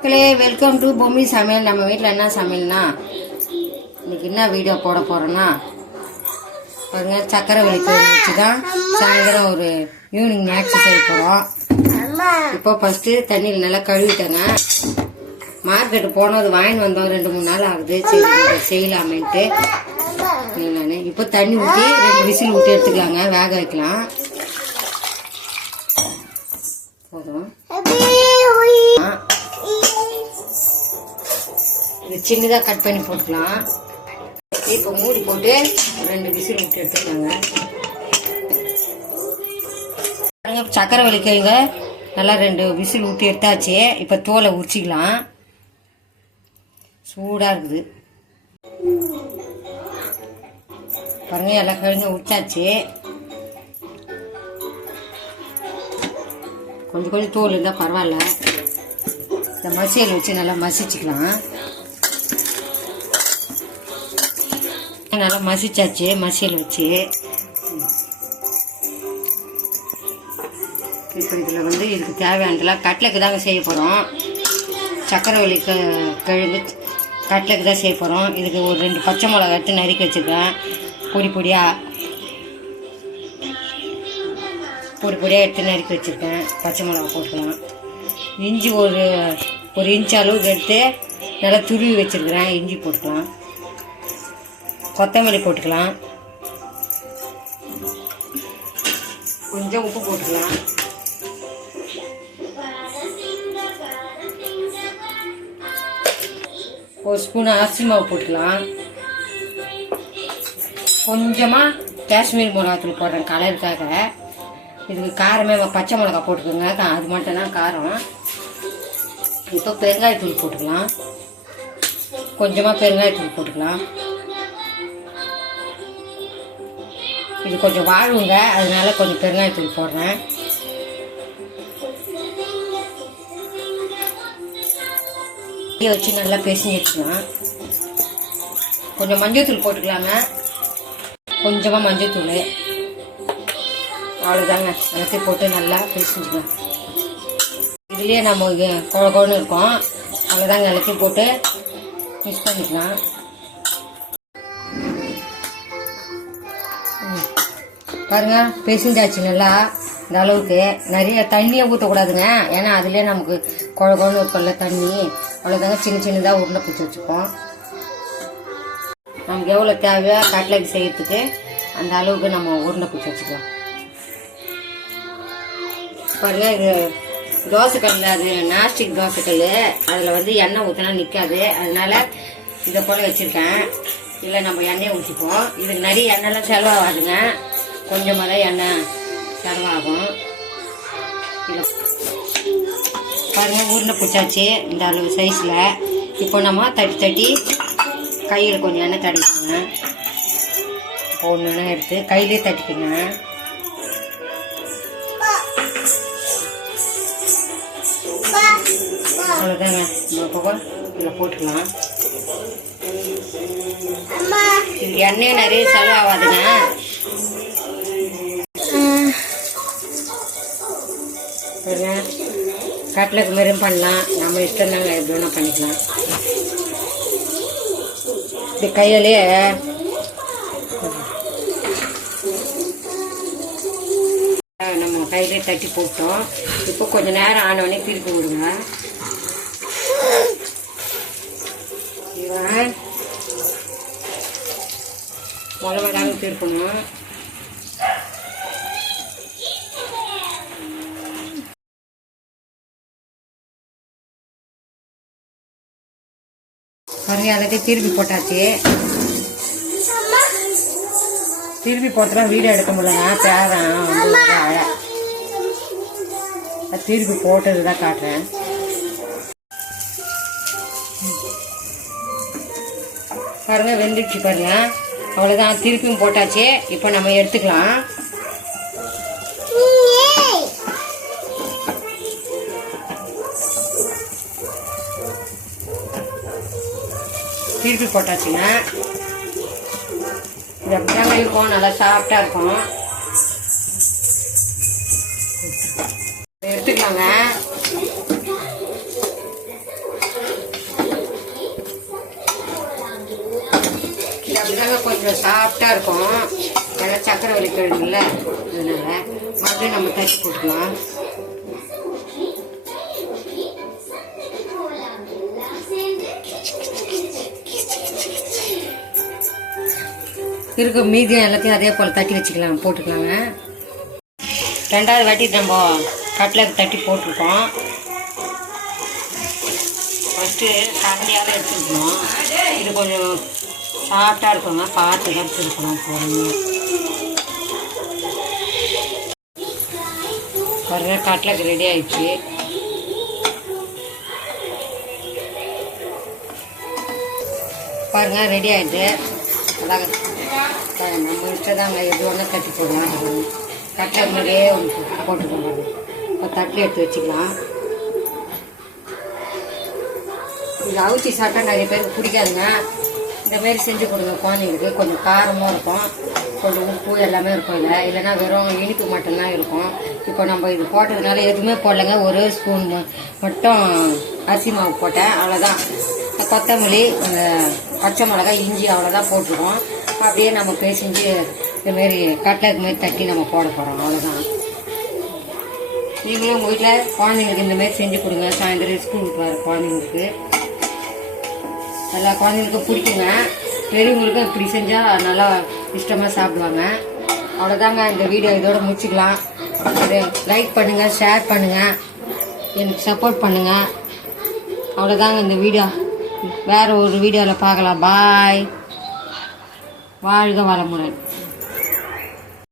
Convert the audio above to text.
மக்களே welcome to Bommi சமையல். நம்ம வீட்டில் என்ன சமையல்னா இன்னைக்கு என்ன வீடியோ போட போகிறோன்னா பாருங்க, சக்கரை வலிக்கு வச்சு தான் சாயந்தரம் ஒரு ஈவினிங் ஸ்நாக்ஸ் செய்ய போகிறோம். இப்போ ஃபஸ்ட்டு தண்ணியில் நல்லா கழுவிட்டேங்க. மார்க்கெட்டு போனது வாங்கிட்டு வந்தோம், 2-3 நாள் ஆகுது. சரி செய்யலாமேன்ட்டு நான் இப்போ தண்ணி ஊற்றி 2 விசில் ஊற்றி எடுத்துக்கலாங்க, வேக வைக்கலாம். போதும். இது சின்னதாக கட் பண்ணி போட்டுக்கலாம். இப்போ மூடி போட்டு 2 விசில் விட்டு எடுத்துக்கலாங்க. சக்கரை வலிக்கைங்க நல்லா 2 விசில் விட்டு எடுத்தாச்சு. இப்போ தோலை உரிச்சிக்கலாம். சூடாக இருக்குது பாருங்க, எல்லாம் கழிஞ்சு உரிச்சாச்சு. கொஞ்சம் தோல் இருந்தால் பரவாயில்ல. இந்த மசியல் வச்சு நல்லா மசிச்சுக்கலாம். நல்லா மசிச்சாச்சு மசியல் வச்சு. இப்போ இதில் இதுக்கு தேவையானதெல்லாம் கட்லெக்கு தாங்க செய்ய போகிறோம். சக்கரை வலி கழுகு கட்லெக்கு தான் செய்ய போகிறோம். இதுக்கு ஒரு 2 பச்சை மிளகா எடுத்து நறுக்கி வச்சுருக்கேன். பொடி பொடியாக எடுத்து நறுக்கி வச்சுருக்கேன். பச்சை மிளகா போட்டுக்கலாம். இஞ்சி ஒரு இன்ச்சு அளவுக்கு எடுத்து நல்லா துருவி வச்சுருக்கிறேன். இஞ்சி போட்டுக்கலாம். கொத்தமல்லி போட்டுக்கலாம். கொஞ்சம் உப்பு போட்டுக்கலாம். ஒரு ஸ்பூன் அரிசி மாவு போட்டுக்கலாம். கொஞ்சமாக காஷ்மீர் மிளகாத்தூள் போடுறேன் கலருக்காக. இதுக்கு காரமே பச்சை மிளகா போட்டுக்கோங்க, அது மட்டும்தான் காரம். இப்போ பெருங்காயத்தூள் போட்டுக்கலாம். கொஞ்சமாக பெருங்காயத்தூள் போட்டுக்கலாம். இது கொஞ்சம் வாழுங்க, அதனால கொஞ்சம் பெருங்காயத்தூள் போடுறேன். இதை வச்சு நல்லா பிசைஞ்சு வச்சுக்கலாம். கொஞ்சம் மஞ்சள் போட்டுக்கலாங்க. கொஞ்சமாக மஞ்சள் தூள், அவ்வளோதாங்க. எல்லாத்தையும் போட்டு நல்லா பிசைஞ்சுக்கலாம். இதுலேயே நம்ம குழன்னு இருக்கோம், அவ்வளோதாங்க. எல்லாத்தையும் போட்டு மிக்ஸ் பண்ணிக்கலாம். பாருங்க, பிசைஞ்சாச்சு நல்லா. இந்த அளவுக்கு நிறைய தண்ணியை ஊற்றக்கூடாதுங்க, ஏன்னா அதுலேயே நமக்கு குழன்னு இருக்கும்ல தண்ணி. அவ்வளோதாங்க. சின்னதாக உருண்டை பிடிச்சி வச்சுப்போம். நமக்கு எவ்வளோ தேவையோ கட்லெட் செய்யறதுக்கு அந்த அளவுக்கு நம்ம உருண்டை பிடிச்சி வச்சுக்கலாம். பாருங்க, இது தோசைக்கல், அது நாஸ்டிக் தோசைக்கல். அதில் எண்ணெய் ஊற்றினா நிற்காது, அதனால இதை போல் வச்சுருக்கேன். இல்லை நம்ம எண்ணெயை ஊற்றிப்போம். இதுக்கு நிறைய எண்ணெய்லாம் செலவாகாதுங்க, கொஞ்சமாக தான் எண்ணெய் செலவாகும். இதில் பாருங்கள், உருண்டை பிடிச்சாச்சு இந்த அளவு சைஸில். இப்போ நம்ம தட்டி கையில் கொஞ்சம் எண்ணெய் தட்டிக்கோங்க. ஒன்று எடுத்து கையிலே தட்டிக்கோங்க. அவ்வளோதாங்க. இப்போ இதில் போட்டுக்கலாம். இது எண்ணெய் நிறைய செலவாகாதுங்க. கட்லெட் மாரியும் பண்ணலாம், நம்ம இஷ்டம் தாங்க, எப்படி வேணால் பண்ணிக்கலாம். இது கையிலேயே நம்ம கையிலே தட்டி போட்டோம். இப்போ கொஞ்சம் நேரம் ஆனவொடனே திருப்பி விடுங்க. முதல்ல தாங்க திருப்பணும். பாருங்க, எல்லாத்தையும் திருப்பி போட்டாச்சு. திருப்பி போட்டெல்லாம் வீடியோ எடுக்க முடியலங்க, தேவை திருப்பி போட்டது தான் காட்டுறேன். பாருங்க, வெந்துடுச்சு பாருங்க. அவ்வளோதான், திருப்பியும் போட்டாச்சு. இப்போ நம்ம எடுத்துக்கலாம். திருப்பி போட்டாச்சுங்க. இது அப்படிதாங்க இருக்கும், நல்லா சாஃப்டாக இருக்கும். எடுத்துக்கலாங்க. கொஞ்சம் சாஃப்டாக இருக்கும். அதெல்லாம் சக்கரவள்ளி கிழங்குல அதனால மறுபடியும் நம்ம தச்சு போட்டுக்கலாம். இருக்க மீதியம் எல்லாத்தையும் அதே போல் தட்டி வச்சுக்கலாம், போட்டுக்கலாங்க. ரெண்டாவது வாட்டி நம்ம கட்லெட் தட்டி போட்டிருக்கோம். ஃபஸ்ட்டு தண்ணியால் எடுத்துக்கணும். இது கொஞ்சம் சாஃப்டாக இருக்குங்க, பார்த்து எடுத்துருக்கணும் போகிறீங்க. பாருங்க கட்லெட் ரெடி ஆயிடுச்சு. பாருங்க ரெடி ஆயிடுச்சு. அதாங்க நம்ம இஷ்டம் தாங்க, எது ஒன்றா தட்டி போடலாம். கட்லெட் மாதிரியே ஒன்று போட்டுக்கோங்க. இப்போ தட்டில் எடுத்து வச்சுக்கலாம். இது அவிச்சி சாப்பிட்டா நிறைய பேருக்கு பிடிக்காதுங்க. இந்தமாரி செஞ்சு கொடுங்க குழந்தைங்களுக்கு. கொஞ்சம் காரமும் இருக்கும், கொஞ்சம் உப்பு எல்லாமே இருக்கும். இல்லைன்னா வெறும் இனிப்பு மட்டும்தான் இருக்கும். இப்போ நம்ம இது போட்டதுனால எதுவுமே போடலைங்க, ஒரு ஸ்பூன் மட்டும் அரிசி மாவு போட்டேன், அவ்வளோதான். கொத்தமல்லி, பச்சை மிளகாய், இஞ்சி அவ்வளோதான் போட்டுருக்கோம். அப்படியே நம்ம பேசிஞ்சு இதுமாரி கட்லெட் மாரி தட்டி நம்ம போட போகிறோம், அவ்வளோதான். நீங்களும் உங்கள் வீட்டில் குழந்தைங்களுக்கு இந்தமாரி செஞ்சு கொடுங்க. சாயந்தரம் ஸ்கூலுக்கு வர குழந்தைங்களுக்கு எல்லா குழந்தைங்களுக்கும் பிடிக்குங்க. பெரியவங்களுக்கும் இப்படி செஞ்சால் நல்லா இஷ்டமாக சாப்பிடுவாங்க. அவ்வளோதாங்க, இந்த வீடியோ இதோட முடிச்சுக்கலாம். லைக் பண்ணுங்கள், ஷேர் பண்ணுங்கள், எனக்கு சப்போர்ட் பண்ணுங்கள். அவ்வளோதாங்க இந்த வீடியோ. வேறு ஒரு வீடியோவில் பார்க்கலாம். பாய். வாழ்க வளமுடன்.